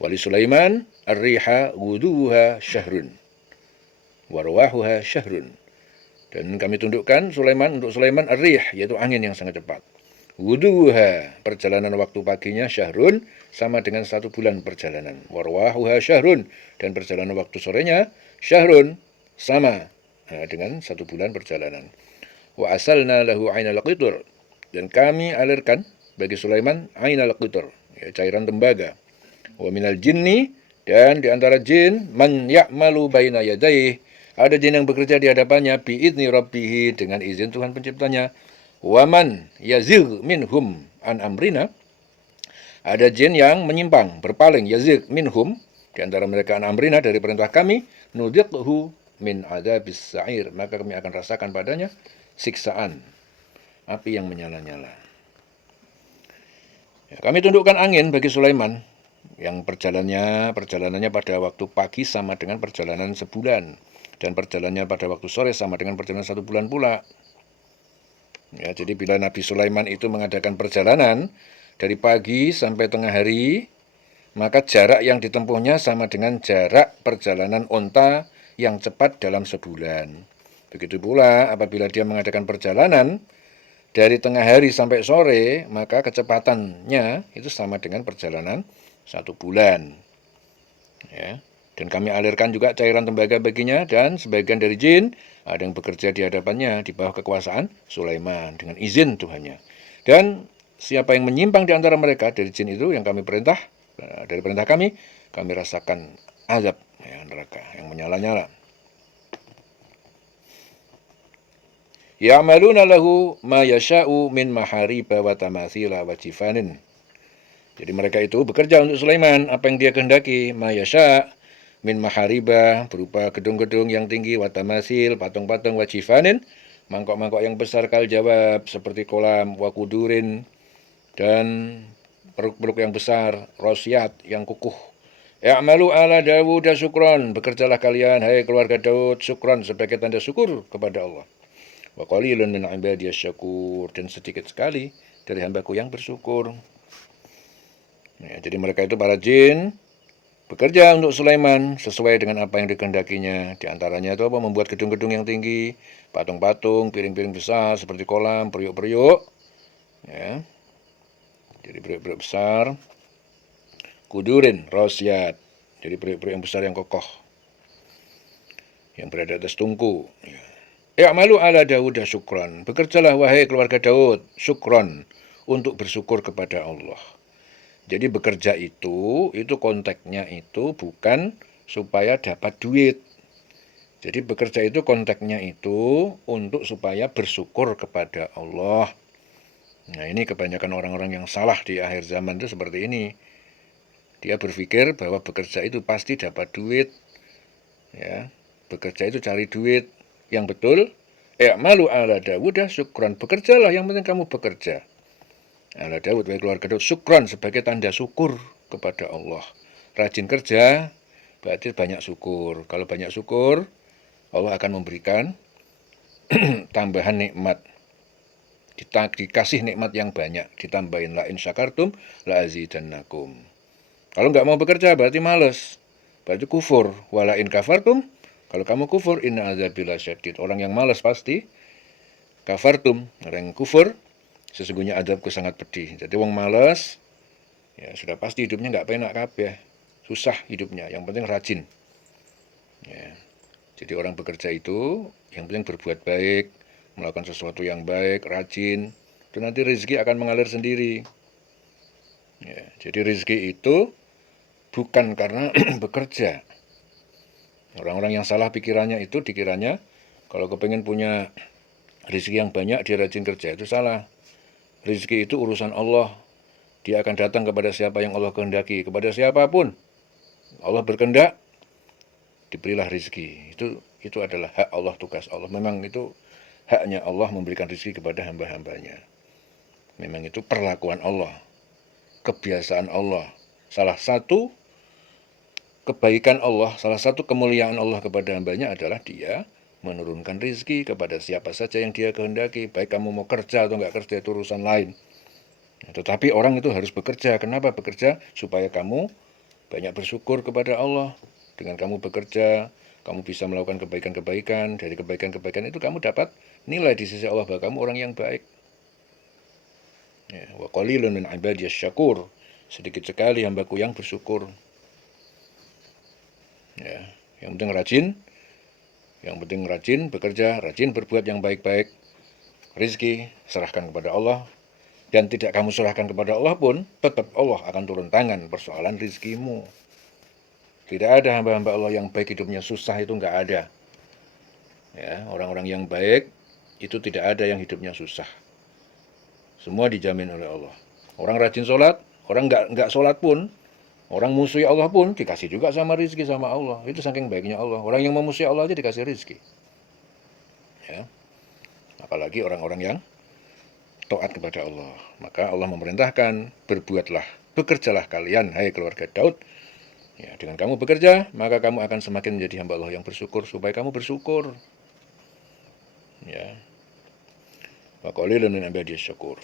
Wali Sulaiman ar-riha ghuduha syahrun warwahuha syahrun. Dan kami tundukkan Sulaiman untuk Sulaiman ar-rih, yaitu angin yang sangat cepat. Ghuduha, perjalanan waktu paginya syahrun, sama dengan 1 bulan perjalanan. Warwahuha syahrun, dan perjalanan waktu sorenya syahrun, sama dengan 1 bulan perjalanan. Wa asalna lahu ainal qitr, dan kami alirkan bagi Sulaiman ainal qitr, ya, cairan tembaga. Wa minal jinni, dan di antara jin man ya'malu baina yadayhi, ada jin yang bekerja di hadapannya biidzni rabbih, dengan izin Tuhan penciptanya. Waman yazigh minhum an amrina, ada jin yang menyimpang, berpaling, yazigh minhum, di antara mereka an amrina, dari perintah kami, nudhiqhu min adzabis sa'ir, maka kami akan rasakan padanya siksaan api yang menyala-nyala. Ya, kami tundukkan angin bagi Sulaiman yang perjalanannya pada waktu pagi sama dengan perjalanan sebulan, dan perjalanannya pada waktu sore sama dengan perjalanan 1 bulan pula. Ya, jadi bila Nabi Sulaiman itu mengadakan perjalanan dari pagi sampai tengah hari, maka jarak yang ditempuhnya sama dengan jarak perjalanan onta yang cepat dalam sebulan. Begitu pula apabila dia mengadakan perjalanan dari tengah hari sampai sore, maka kecepatannya itu sama dengan perjalanan 1 bulan. Ya. Dan kami alirkan juga cairan tembaga baginya, dan sebagian dari jin ada yang bekerja di hadapannya di bawah kekuasaan Sulaiman dengan izin Tuhannya. Dan siapa yang menyimpang di antara mereka dari jin itu yang kami perintah, dari perintah kami rasakan azab, ya, neraka yang menyala-nyala. Ya'maluna lahu ma yasha'u min mahariba wa tamathila wa jifanin. Jadi mereka itu bekerja untuk Sulaiman apa yang dia kehendaki, ma yasha' min mahariba, berupa gedung-gedung yang tinggi, watamasil, patung-patung, wajifanin, mangkok-mangkok yang besar kal jawab seperti kolam, wakudurin, dan peruk-peruk yang besar, rosyat yang kukuh. Ya'malu ala Dawud syukron, bekerjalah kalian hai keluarga Daud syukron, sebagai tanda syukur kepada Allah. Wa qalilun min ibadiyas syakur, dan sedikit sekali dari hambaku yang bersyukur. Ya, jadi mereka itu para jin bekerja untuk Sulaiman sesuai dengan apa yang dikehendakinya. Di antaranya itu apa? Membuat gedung-gedung yang tinggi, patung-patung, piring-piring besar seperti kolam, periuk-periuk. Ya. Jadi periuk-periuk besar. Kudurin, rosyat. Jadi periuk-periuk yang besar yang kokoh, yang berada atas tungku. Ya. Malu ala Daud syukron. Bekerjalah wahai keluarga Daud, syukron, untuk bersyukur kepada Allah. Jadi bekerja itu konteksnya itu bukan supaya dapat duit. Jadi bekerja itu konteksnya itu untuk supaya bersyukur kepada Allah. Nah, ini kebanyakan orang-orang yang salah di akhir zaman itu seperti ini. Dia berpikir bahwa bekerja itu pasti dapat duit. Ya, bekerja itu cari duit. Yang betul, malu ala Dawud syukran. Bekerjalah, yang penting kamu bekerja. Ala Daud, keluarga Daud, syukran, sebagai tanda syukur kepada Allah. Rajin kerja berarti banyak syukur. Kalau banyak syukur, Allah akan memberikan tambahan nikmat. Dikasih nikmat yang banyak, ditambahin la in syakartum la azidannakum. Kalau nggak mau bekerja berarti males, berarti kufur. Wala in kafartum, kalau kamu kufur, inna azabi lasyadid. Orang yang malas pasti kafartum, orang yang kufur sesungguhnya adabku sangat pedih. Jadi wong malas, ya sudah pasti hidupnya nggak penak kabeh, susah hidupnya. Yang penting rajin. Ya. Jadi orang bekerja itu yang penting berbuat baik, melakukan sesuatu yang baik, rajin, dan nanti rezeki akan mengalir sendiri. Ya. Jadi rezeki itu bukan karena bekerja. Orang-orang yang salah pikirannya itu dikiranya kalau kepengen punya rezeki yang banyak dia rajin kerja, itu salah. Rezeki itu urusan Allah. Dia akan datang kepada siapa yang Allah kehendaki, kepada siapapun. Allah berkehendak, diberilah rezeki. Itu adalah hak Allah, tugas Allah. Memang itu haknya Allah memberikan rezeki kepada hamba-hambanya. Memang itu perlakuan Allah, kebiasaan Allah. Salah satu kebaikan Allah, salah satu kemuliaan Allah kepada hambanya adalah dia menurunkan rezeki kepada siapa saja yang dia kehendaki. Baik kamu mau kerja atau nggak kerja, itu urusan lain. Tetapi orang itu harus bekerja. Kenapa bekerja? Supaya kamu banyak bersyukur kepada Allah. Dengan kamu bekerja, kamu bisa melakukan kebaikan-kebaikan. Dari kebaikan-kebaikan itu kamu dapat nilai di sisi Allah bahwa kamu orang yang baik. Ya, wa qalilun min ibadiyas syakur. Sedikit sekali hambaku yang bersyukur. Ya, yang penting rajin bekerja, rajin berbuat yang baik-baik. Rizki serahkan kepada Allah. Dan tidak kamu serahkan kepada Allah pun, tetap Allah akan turun tangan persoalan rizkimu. Tidak ada hamba-hamba Allah yang baik hidupnya susah, itu enggak ada. Ya, orang-orang yang baik itu tidak ada yang hidupnya susah. Semua dijamin oleh Allah. Orang rajin sholat, orang enggak sholat pun, orang musuhi Allah pun dikasih juga sama rizki sama Allah. Itu saking baiknya Allah. Orang yang memusuhi Allah aja dikasih rizki. Ya. Apalagi orang-orang yang taat kepada Allah. Maka Allah memerintahkan, berbuatlah, bekerjalah kalian, hai keluarga Daud. Ya, dengan kamu bekerja, maka kamu akan semakin menjadi hamba Allah yang bersyukur, supaya kamu bersyukur. Ya. Wa qalilun min ibadiyas syakur.